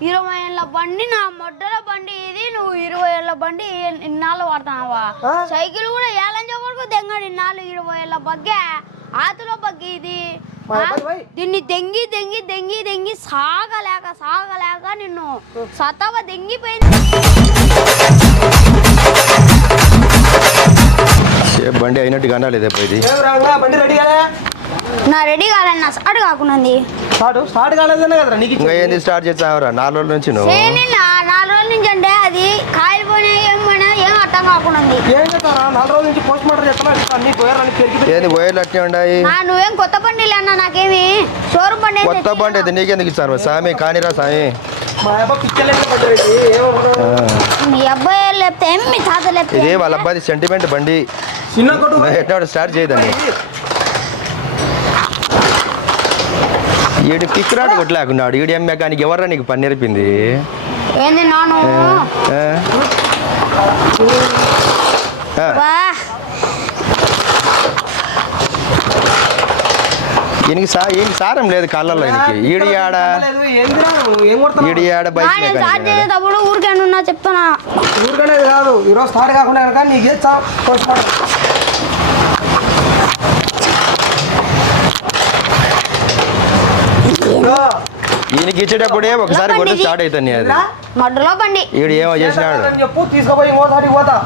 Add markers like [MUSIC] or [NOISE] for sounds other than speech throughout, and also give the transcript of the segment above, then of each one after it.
ఇరవై ఏళ్ళ బండి నా మొడ్డల బండి ఇది నువ్వు ఇరవై ఏళ్ళ బండి ఇ- ఇన్నాళ్ళు వాడుతున్నావా ఆ? సైకిల్ కూడా ఏళ్ళని చెప్పడుకు దెంగడు ఇన్నాళ్ళు ఇరవై ఏళ్ళ బగ్గే ఆతులో బగ్గి ఇది మా ఆ? అబ్బాయి పోయి. దీన్ని దెంగి దెంగి దెంగి దెంగి సాగలేక సాగలేక నిన్ను సతవ దెంగిపోయింది ఏ బండి అయినట్టు కనాలేదే పోయి ఏం రాంగా బండి రెడీ కదా నా రెడీ కాలేదు నా స్టార్ట్ కాకున్నది స్టార్ట్ స్టార్ట్ కాలేదనే కదరా నీకు ఇంకా. ఏంది స్టార్ట్ చేస్తావురా నాలుగు రోజుల నుంచి నువ్వు? నా- నాలుగు రోజుల నుంచి అంటే అది కాయలు పోయినా ఏం అర్థం ఏం చేస్తారా నాలుగు రోజుల నుంచి పోస్ట్ మార్టం చేస్తున్నా అన్ని పోయారని పెరిగి పెరిగి- ఏంది ఉన్నాయి నా నువ్వేం కొత్త బండి లేనా నాకేమి షోరూమ్ కొత్త అయితే నీకెందుకు కానిరా మా అబ్బాయి ఆ. మీ అబ్బాయి లేపితే తాత లేపితే ఇది ఏం? వాళ్ళ అబ్బాయి సెంటిమెంట్ బండి. చిన్న కొట్టు ఎట్లా స్టార్ట్ చేయదండి? ఈడు కిక్రాడు కొట్టలేకున్నాడు. ఈడు ఏం మెకానిక్? ఎవర్రా నీకు పని నేర్పింది? ఈయనకి సా ఈయనకి సారం లేదు కాళ్ళల్లో ఈయనకి. ఈడి ఆడ? ఈడి ఆడ బైక్ నానే స్టార్ట్ మెకానిక్ చేసేటప్పుడు ఊరికే ఉన్నా చెప్తున్నా. ఊరికనే కాదు. ఈరోజు స్టార్ట్ కాకుండా నీకు ఏది చావు పోస్ట్ మార్టం ఇదో, ఈయనకి ఇచ్చేటప్పుడే ఒకసారి కొట్టి స్టార్ట్ అవుతుంది అది. బండి. ఈడు ఏమో చేసినాడు? చెప్పు తీసుకుపోయి ఇంకోసారి పోతా.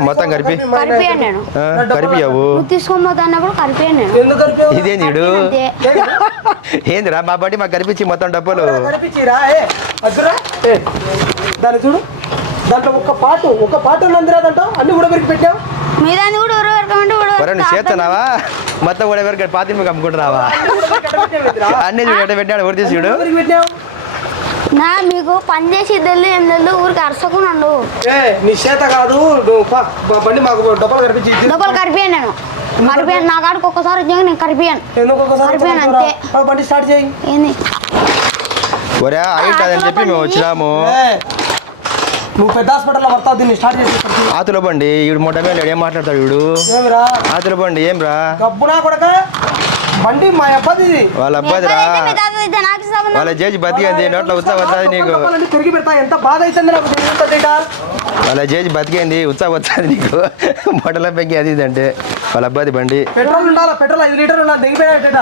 మొత్తం కరిపియాను నేను. అన్నప్పుడు కరిపియాను నేను. ఎందుకు? [LAUGHS] ఏందిరా మా బండి మాకు కనిపించి మొత్తం డబ్బులు? ఏ దాన్ని చూడు. దాంట్లో ఒక్క పాటు ఒక పాటు నందిరా దాంట్లో? అన్ని కూడా పెరిగి పెట్టావు? మీ దాన్ని కూడా నువ్వు చేస్తున్నావా మొత్తం కూడా ఎవరికి పాతి మీకు అమ్ముకుంటున్నావా అన్ని పెట్టాడు [LAUGHS] ఎవరు నా మీకు పని చేసి తెలియదు ఏం తెలియదు ఊరికి అరసకుండా ఏ నీ చేత కాదు బండి మాకు డబ్బులు కనిపించి డబ్బులు కరిపియాను నేను. కరిపియాను నా కాడికి ఒక్కసారి వచ్చాక నేను ఎందుకు కరిపాను చెప్తావురా? అంతే. బండి స్టార్ట్ చేయి. ఏంది? ఒరే చెప్పి మేము వచ్చినాము. ఏ, నువ్వు పెద్ద హాస్పిటల్లో పడతావు దీన్ని స్టార్ట్ చేసి. ఆతుల బండి ఈడు మొట్ట మీద ఏం మాట్లాడతాడు వీడు? ఏమిరా? ఆతుల బండి ఏం రా? గబ్బునా కొడక? బండి మా అబ్బాది వాళ్ళ నాకు సంబంధం వాళ్ళ చేసి బతికేంది నోట్లో ఉత్సా వస్తుంది నీకు. తిరిగి పెడతా ఎంత బాధ అవుతుంది నాకు. వాళ్ళ చేసి బతికేంది ఉత్సా వస్తుంది నీకు. మొట్టల పెంకి అది ఇది అంటే వాళ్ళ అబ్బాయి బండి. పెట్రోల్ ఉండాలా పెట్రోల్ ఐదు లీటర్ ఉండాలి దిగిపోయాడట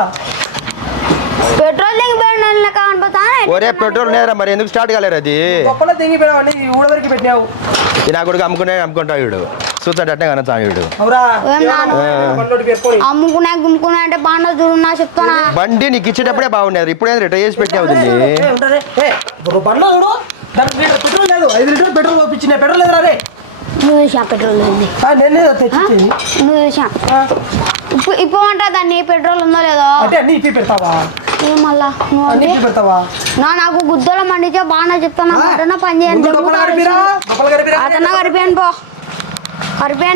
పెట్రోల్ ఒరే పెట్రోల్ లేదురా మరి ఎందుకు స్టార్ట్ కాలేరు అది? గొప్పలో దిగిపోయావని ఈ ఊడవరికి పెట్టినావు. ఈ నా కొడుకు అమ్ముకునే అమ్ముకుంటాడు వీడు. చూస్తాడు అట్నే కనతా వీడు. అవురా? ఏం నాన్న? బండ్లోకి పెట్టుకొని అమ్ముకునే గుమ్ముకునే అంటే బాగా చూడున్నా చెప్తానా బండి నీకు ఇచ్చేటప్పుడే బాగున్నారు ఇప్పుడే రిటైర్ చేసి పెట్టినావు దీన్ని? బండ్లో చూడు. దానికి లీటర్ పెట్రోల్ లేదు. ఐదు లీటర్ పెట్రోల్ పంపించిన. పెట్రోల్ లేదురా రే. నువ్వు చూసా పెట్రోల్ ఉంది. నేనే నువ్వు ఇప్పుడు అంటా దాన్ని పెట్రోల్ ఉందో లేదో? అంటే అన్ని ఇప్పి పెడతావా? నువ్వు అంటే పెడతావా? నా నాకు గుద్దల మండితే బాగా చెప్తాను పని చేయండి ముందు డబ్బులు డబ్బులు పో.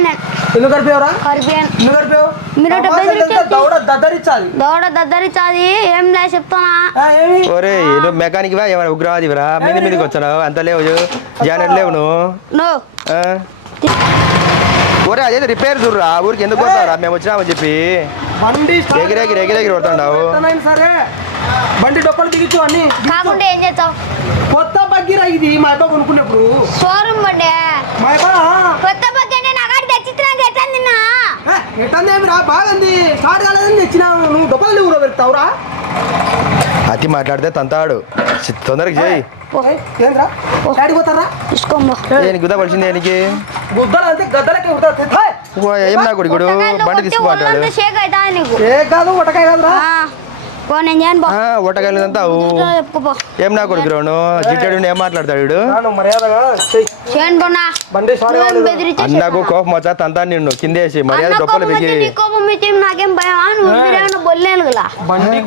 నేను. ఎందుకు ఎందుకు మీరు డబ్బులు దౌడ దద్దరిచ్చాది. దౌడ దద్దరిచ్చాది. ఏం లే చెప్తానా? ఒరే నువ్వు మెకానిక్ వా? ఏమైనా ఉగ్రవాదివరా మీద మీదకి వచ్చావు అంత లేవు జానర్ లేవు నువ్వు. నో. ఆ? ఒరే అదే రిపేర్ చూడరా. ఊరికి ఎందుకు పోతావురా? మేము వచ్చినామని చెప్పి. బండి స్టార్ట్ ఎగిరెగిరి ఎగిరెగిరి కొడుతుండావు సరే? బండి డొక్కలు దిగించు అన్ని కాకుండా ఏం చేస్తావు? కొత్త బగ్గీరా ఇది మా అబ్బాయి కొనుక్కున్నప్పుడు. షోరూమ్ బండి? మా అబ్బాయి కొత్త బగ్గి అంటే నా కాడికి తెచ్చిచ్చినాక ఎట్లా నిన్నా. ఎట్టందేమిరా బాగుంది. స్టార్ట్ కాలేదని తెచ్చినావు నువ్వు. నువ్వు కూడా పెడతావురా అతి మాట్లాడితే తంతాడు. తొందరగా చేయి. ఏంద్రా? పోతారా? తీసుకోమ్మా దేనికి గుద్ద పడిచింది దేనికి? గుద్దలు అంటే గద్దలకి ఏం నా కొడుకుడు బండి ఏ కాదు కాదురా. నా కొడుకు జిట్టాడు ఏం. మాట్లాడతాడు అన్నకు కోపం వచ్చా? తంతా నిన్ను కిందేసి మర్యాద డొప్పలు బిగి బండి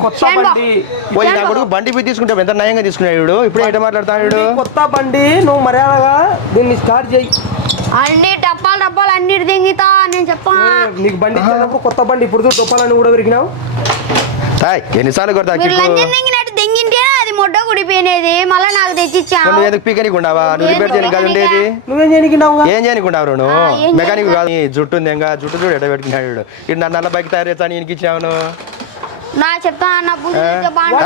పోయి నా కొడుకు బండి పోయి తీసుకుంటే ఎంత నయంగా తీసుకున్నాడు ఇప్పుడు ఎట మాట్లాడతాడు కొత్త బండి నువ్వు మర్యాదగా దీన్ని స్టార్ట్ చేయి అన్ని డబ్బాలు డబ్బాలు అన్ని దింగితా నేను చెప్పనా? నీకు బండి ఇచ్చేటప్పుడు కొత్త బండి ఇప్పుడు చూడు డొప్పాలని కూడా విరిగినావు. ఎన్నిసార్లు కొడతా మీరు కిక్కు లంచం దింగినట్టు దింగింటేనే అది మొడ్డ కుడిపోయినది. మళ్ళీ నాకు తెచ్చిచ్చా? నువ్వు ఎందుకు పీకనికి? ఉండవా నువ్వు రిపేర్ చేయడానికి కాదు ఉండేది నువ్వేం? ఏం మెకానిక్ కాదు జుట్టు ఉంది ఇంకా. జుట్టు చూడు ఎట పెట్టుకున్నాడు వీడు. నన్ను నల్ల బైక్ తయారు చేస్తాను ఈయనకి నా చెప్తా బుద్ధి? బాగా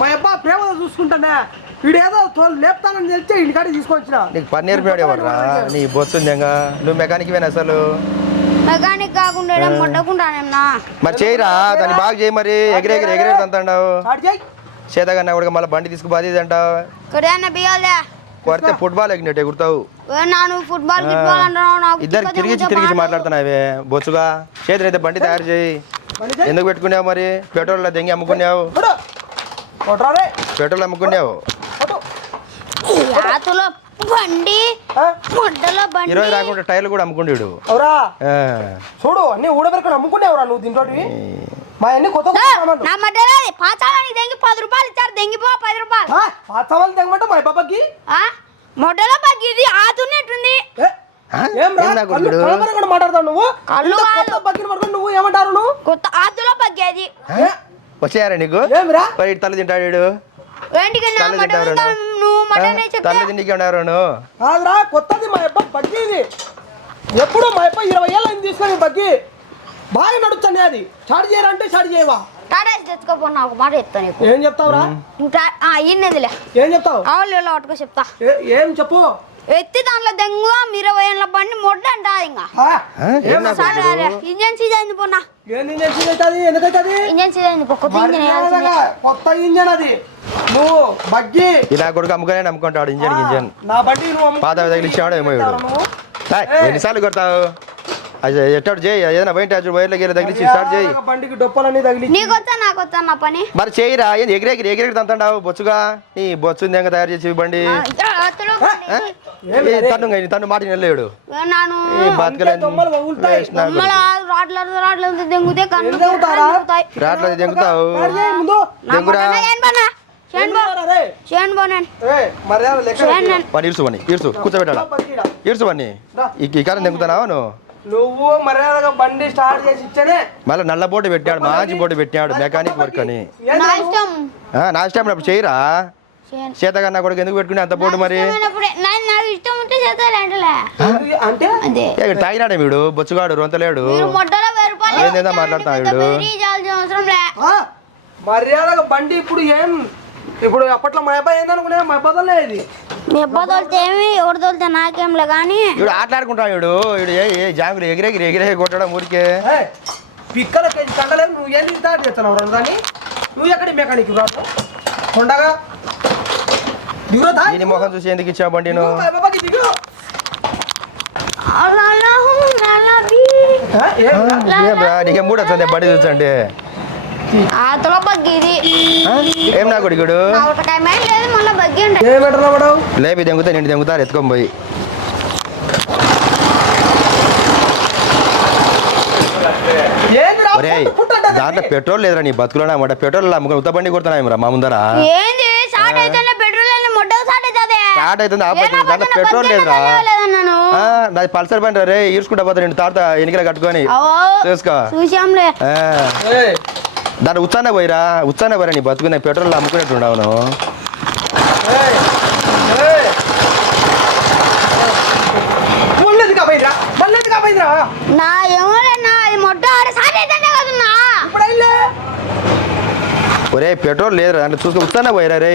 మా అబ్బా చూసుకుంటానే. వీడేదో తోలు లేపుతానని తెలిస్తే ఇంటికాడికి తీసుకొచ్చిన నీకు పని నేర్పాడు ఎవర్రా నీ బొచ్చు ఉందేగా నువ్వు మెకానిక్ వేనా అసలు మెకానిక్ కాకుండా ఈడ ముట్టకుంటానేమన్నా మరి చేయరా దాన్ని బాగా చేయి మరి ఎగిరెగిరి ఎగిరెగిరి అంటావు చేతగా కూడా మళ్ళీ బండి తీసుకు బాధ అంటావు కొడితే ఫుట్బాల్ ఎగినట్టు ఎగురుతావు నాను ఫుట్బాల్ గిట్బాల్ అంటున్నావు నాకు ఇద్దరు తిరిగి తిరిగి మాట్లాడుతున్నావే బొచ్చుగా చేతులు అయితే బండి తయారు చేయి. ఎందుకు పెట్టుకున్నావు మరి పెట్రోల్ దెంగి అమ్ముకున్నావు. పెట్రోల్ అమ్ముకున్నావు రాతులో బండి బండి. ఇరవై రాకుండా టైర్లు కూడా అమ్ముకుంటాడు అవురా ఆ. చూడు అన్ని ఊడబెరుకొని అమ్ముకునేవురా నువ్వు దీంతో మా అన్ని కొత్త. నా మడ్డలో పాచాలని దెంగి పది రూపాయలు ఇచ్చారు దెంగిపో పది రూపాయలు. ఆ, పాత సామాన్లు తెగమంటే మా బాబాకి? ఆ? మొడ్డలో బగ్గి ఇది ఆతున్నట్టుంది. ఏ, రా? కళ్ళు మాట్లాడతావు నువ్వు? కళ్ళు. కొత్త బగ్గిన నువ్వు ఏమంటారు నువ్వు? కొత్త ఆతులో బగ్గి అది. ఆ? వచ్చాయారా నీకు? తల తింటాడు కాదురా కొత్తది మా ఎప్పుడు మా అబ్బా ఇరవై ఏళ్ళ తీసుకొని బగ్గి. బాగా నడుస్తుంది అది. స్టార్ట్ చేయరంటే స్టార్ట్ చేయవా? టాటా తెచ్చుకోపోయినా ఒక మాట చెప్తా నీకు. ఏం చెప్తావురా? ఇంకా ఇన్నదిలే ఏం చెప్తావు? కావాలి ఇలా పట్టుకో చెప్తా. ఏ- ఏం చెప్పు? ఎత్తి దాంట్లో దెంగు ఇరవై ఏళ్ళ బండి మొడ్డ అంట ఇంకా ఆ? ఆ? ఏం నా సరే కొడుకుడు? అరే, ఇంజన్ సీజ్ అయింది పోనా ఇంజన్ సీజ్ అవుతుంది? ఎందుకైతుంది ఇంజన్ సీజ్ అయింది పో, కొత్త ఇంజన్ వేయాల్సిందే. కొత్త ఇంజన్ అది. నువ్వు బగ్గి. నా కొడుకు అమ్ముకునే అమ్ముకుంటాడు ఇంజన్ ఇంజన్. నా బండి నువ్వు అమ్ముకుంటే పాత తగిలిచ్చాడు ఏమో. నువ్వు? ఏయ్, ఎన్నిసార్లు కొడతావు? ఎట్టాడు చేయి ఏదైనా బయట వైర్లు గీర తగిలిచ్చి స్టార్ట్ చేయి. మర్యాదగా బండికి డొప్పలన్నీ తగిలి నీకొచ్చా నాకొచ్చా నా పని? మరి చేయిరా ఏంది ఎగిరెగిరి ఎగిరెగిరి తంతాడావు బొచ్చుగా? నీ బొచ్చు ఉంది తయారు చేసి బండి. ఇంకా తన్ను మాట నిలలేడు దెంగుతావు. దెంగురా? కూర్చోబెట్టాడు పని ఈ కారం దెంగుతున్నావా నువ్వు? నువ్వు మర్యాదగా బండి స్టార్ట్ చేసి ఇచ్చానే మళ్ళీ నల్ల బోటు పెట్టాడు మంచి బోటు పెట్టాడు మెకానిక్ వర్క్ అని నా ఇష్టం. అప్పుడు చేయరా? చేను చేతగా కొడుకు ఎందుకు పెట్టుకునే అంత బోటు మరి? ఇష్టమైనప్పుడే నా- నాకు ఇష్టం ఉంటే చేస్తాను అంటలే. అంటే? తాగినాడే వీడు బొచ్చుగాడు రొంతలేడు. ఏందేందో వీడు. లే. ఆ, మర్యాదగా బండి ఇప్పుడు ఏం? ఇప్పుడు అప్పట్లో మా అబ్బాయి ఏందనుకునే మా అబ్బాయి ఇది. మీ అబ్బా తోలితే ఏమి ఎవరు తోలితే నాకేంలే కానీ వీడు ఆటలాడుకుంటాడు వీడు వీడు ఏ ఏ జాంగులు ఎగిరెగిరి ఎగిరే కొట్టడం ఊరికే. ఏయ్, పిక్కల కేజీ కండలేదు నువ్వు ఏంది స్టార్ట్ చేస్తున్నావు దాన్ని నువ్వు ఎక్కడి మెకానిక్ రాదు కొండగా. దీని మొహం చూసి ఎందుకు ఇచ్చావు బండి ఏం? ఏం నీకేం మూడు వస్తుంది? బండి చూసండి ఏం నా కొడుకుడు? లేపి దెంగుతా నిండి దెంగుతారు ఎత్తుకొని పోయి. దాంట్లో పెట్రోల్ లేదురా నీ బతుకులో మాట పెట్రోల్ అమ్ముకుని ఉత్త బండి కొడుతున్నాయి రా మా ముందర. స్టార్ట్ అవుతుంది ఆపరేషన్ దాంట్లో పెట్రోల్ లేదురా. నాది పల్సర్ బండి రే ఈడ్చుకుంటా పోతా నేను తాత ఎన్నికలు కట్టుకొని. చూసుకో. దాంట్లో ఉత్సాన పోయిరా ఉత్సాన పోయిరా నీ బతుకుని పెట్రోల్ అమ్ముకునేట్టు ఉండవు నువ్వు ఏయ్, ఏయ్. మళ్ళీ ఎందుకు అబ్బాయిరా మళ్ళీ ఎందుకు అబ్బాయిరా నా ఏమోలేనా అది మొట్ట ఆడ షార్ట్ అయితేనే కదన్నా ఇప్పుడు అయిందే ఒరే పెట్రోల్ లేదురా దాంట్లో చూసుకో ఉత్సాన పోయిరా రే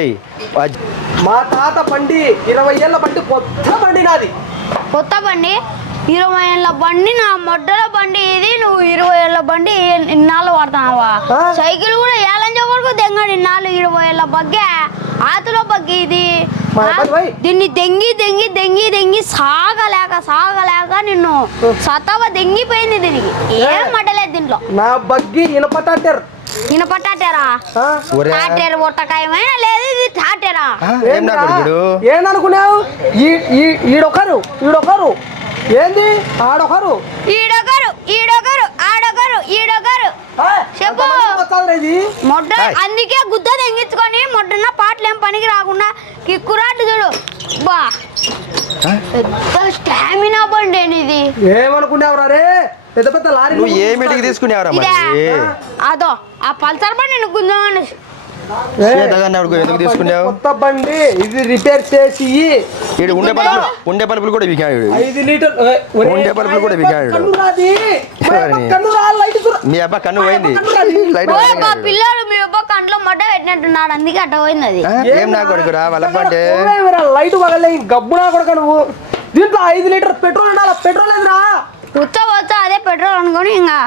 మా తాత బండి ఇరవై ఏళ్ళ బండి కొత్త బండి నాది. కొత్త బండి? ఇరవై ఏళ్ళ బండి నా మొట్టల బండి ఇది నువ్వు ఇరవై ఏళ్ళ బండి ఇన్నాళ్ళు వాడుతున్నావా? ఆ? సైకిల్ కూడా ఏలంజ వరకు దెంగడు ఇన్నాళ్ళు ఇరవై ఏళ్ళ బగ్గే. ఆతులో బగ్గి ఇది. దీన్ని దెంగి దెంగి దెంగి దెంగి సాగలేక సాగలేక నిన్ను సతవ దెంగిపోయింది దీనికి. ఏం. మటలేదు దీంట్లో. నా బగ్గి ఇనప టాటర్ టాటేరు ఒట్టకాయమైనా లేదు ఇది టాటేరా ఈడొకరు ఏంది? ఆడొకరు. ఈడొకరు ఈడొకరు ఆడొకరు ఈడొకరు. ఇది మొట్ట ఏయ్. అందుకే గుద్ద తెంగించుకొని మొట్టన్న పాటలు ఏం పనికి రాకుండా కిక్కురాట్లు చూడు. బా. స్టామినా బండి ఇది. ఏమనుకున్నావురా రే? పెద్ద పెద్ద లారీ నువ్వు ఏ మీటింగ్ తీసుకునేవరా అదో ఆ పల్సర్ బండి నువ్వు గుంజమని ఎందుకు తీసుకున్నావు? కొత్త బండి ఇది రిపేర్ చేసి ఉండే పలుపులు ఉండే పలుపులు కూడా వికాడు ఐదు లీటర్ ఉండే పలుపులు కూడా మా అబ్బ కన్ను పోయింది. లైట్ పోయింది. మా పిల్లోడు మీ అబ్బా కంట్లో మడ్డ పెట్టినట్టున్నాడు అందుకే అట్ట పోయింది అది ఏం నా కొడుకురా వాళ్ళప్పంటే లైట్ పగలే గబ్బు నా కొడుకు నువ్వు. దీంట్లో ఐదు లీటర్ పెట్రోల్ ఉండాలి? పెట్రోల్ ఎదురా ఉత్త అదే పెట్రోల్ అనుకొని ఇంకా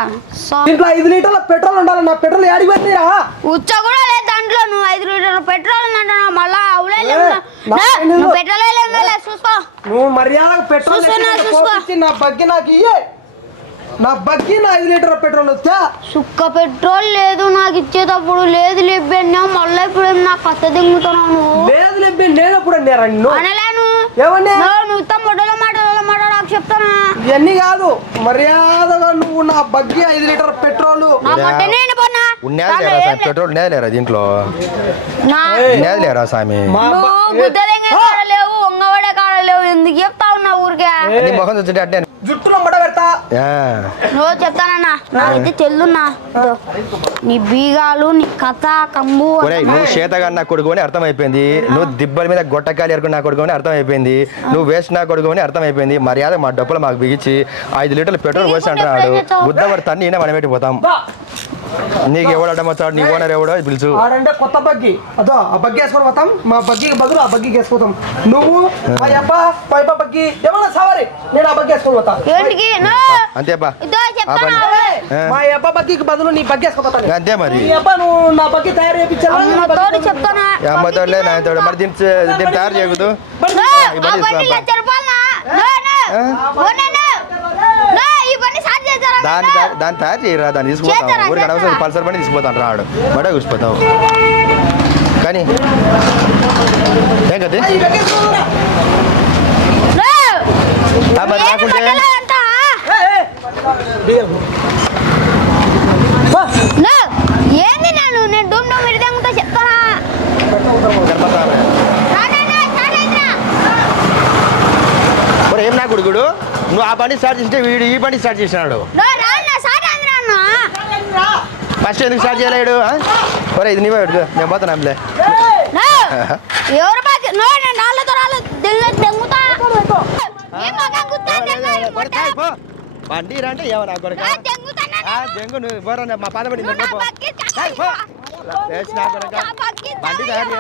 దీంట్లో ఐదు లీటర్ల పెట్రోల్ ఉండాలి? నా పెట్రోల్ ఏడికి పెట్టిరా ఉచ్చ కూడా లేదు దాంట్లో నువ్వు ఐదు లీటర్ పెట్రోల్ ఉందంటున్నావు మళ్ళా అవులే లేవు. ఏ, నా నా- ఎందుకు? నువ్వు పెట్రోల్ లేదు చూసుకో నువ్వు పెట్రోల్ చూసుకో. నా బగ్గి నాకు ఇయ్యే నా బగ్గి నా ఐదు లీటర్ పెట్రోల్ వస్తే సుక్క పెట్రోల్ లేదు నాకు ఇచ్చేటప్పుడు లేదు లేపన్నా మళ్ళీ ఇప్పుడు నాకు కథ దింగుతున్నావు లేదు లేపి నేను అనలేను ఏమన్నా నువ్వు నువ్వు తమ మొదల మాటల మాట నాకు చెప్తానా? ఇవన్నీ కాదు మర్యాదగా నువ్వు నా బగ్గి ఐదు లీటర్ పెట్రోల్. నా మాట నేను పోనా? ఉన్నది లేరా స్వామి పెట్రోల్ ఉన్నది లేరా దీంట్లో? నా ఉన్నది లేరా స్వామి మా నువ్వు బ- గుద్దలంగా కాడ లేవు ఉంగవడే కాడ లేవు ఎందుకు చెప్తా ఉన్నావు ఊరికే? నీ ముఖం చూస్తుంటే అంటే జుట్టులో మడ పెడతా. ఆ, నువ్వు చెప్తానన్నా. నాకైతే చెల్లున్నా. నీ బీగాలు నీ కథ కంబు నువ్వు చేతగా నా కొడుకు అని అర్థమైపోయింది. నువ్వు దిబ్బల మీద గొట్టకాలి ఎరుకుని నా కొడుకు అని అర్థమైపోయింది. నువ్వు వేస్ట్ నా కొడుకు అని అర్థమైపోయింది. మర్యాద మా డబ్బులు మాకు బిగించి ఐదు లీటర్లు పెట్రోల్ పోసి అంటున్నాడు. బుద్ధ పడి తన్ని మనం పెట్టిపోతాం. నీకు ఎవడడం వచ్చాడు నీ ఓనర్ ఎవడో? పిలుచు. ఆడంటే కొత్త బగ్గి. అదో ఆ బగ్గి వేసుకొని పోతాం. మా బగ్గికి బదులు ఆ బగ్గికి వేసుకుంటాం. నువ్వు మా అబ్బా అబ్బా బగ్గి. ఏమన్నా సవారి? నేను ఆ బగ్గి వేసుకొని పోతా. నో. ఆ. మా అబ్బా బగ్గికి బదులు నీ బగ్గి వేసుకొని అంతే మరి. నీ అబ్బా నువ్వు నా బగ్గి తయారు చేయించాలా అమ్మతోడు చెప్తానా? అమ్మతోడులే నాయనతోడు మరి దీన్ని దీన్ని తయారు చేయకూడదు. దాన్ని దాన్ని తయారు చేయరా? దాన్ని తీసుకుపోతాం ఊరికి అనవసరం? పల్సర్ బండి తీసుకుపోతాను రాడు. బడే కూర్చిపోతావు కానీ ఏం కది మరి రాకుంటే? ఏ. నో. ఏంది నేను డూమ్ డూమ్ చెప్తానా ఏం కొడుకుడు? నువ్వు ఆ బండి స్టార్ట్ చేస్తే వీడు ఈ బండి స్టార్ట్ చేసినాడు. ఫస్ట్ ఎందుకు స్టార్ట్ చేయలేడు? ఒరే ఇది నీవే పెట్టుకో నేను పోతాను గుత్తాను బండి రంటే ఏమన్నా కొడుక? జంగు నువ్వు పోరా మా పాత బండి నువ్వు నువ్వు నా పో. బక్కి ఏయ్, పో. లేచి నా కొడుక. నా బక్కి బండి తయారు